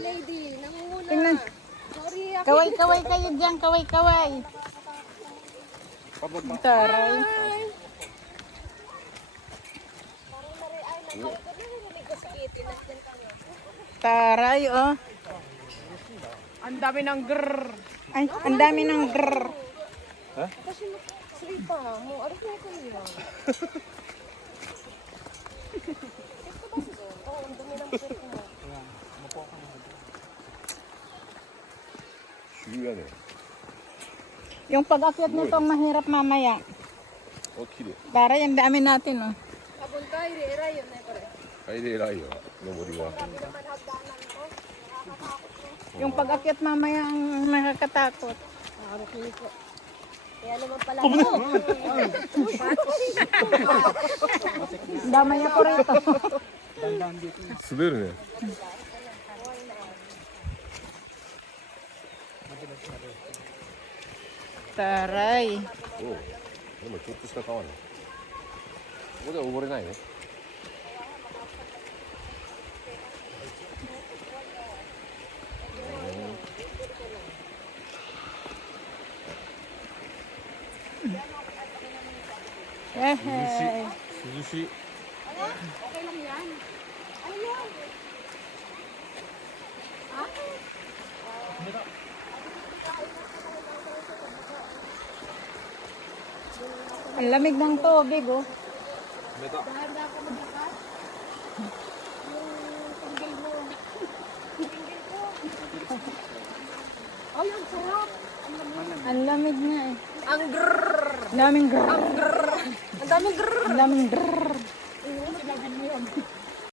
lady, nangunguna. Tingnan. Sorry, Kaway-kaway kayo dyan, kaway-kaway. Taray. Taray, oh. Ang dami ng grrr. Ay, ang dami ng grrr. Kasi slipa mo. Ano na ito yun? Oo, ang dumi ng shirt mo. 중요하네. Yung pag-akyat nito ang mahirap mamaya. 길이. Taray, ang dami natin, oh. Papunta, ire-ira yun na ito rin. 하이레라이요. 너머리와. Yung pag-akyat mamaya ang nakakatakot. Kaya naman pala ako. Damay ako rito. 스베르네. Taray. 오. 정말 좁지가 까와네. 어제 오버레 나이네. Hey. 수수씨. Okay lang yan. Ano yan? Ang lamig ng tubig, oh. Handa ka magbukas? Yung tinggil mo. Tinggil ko. Ay, ang sarap. Ang lamig nga, eh. Ang grrrr. Ang daming grrr. Ang grrrr. Ang daming grrrr. Ang daming grrr.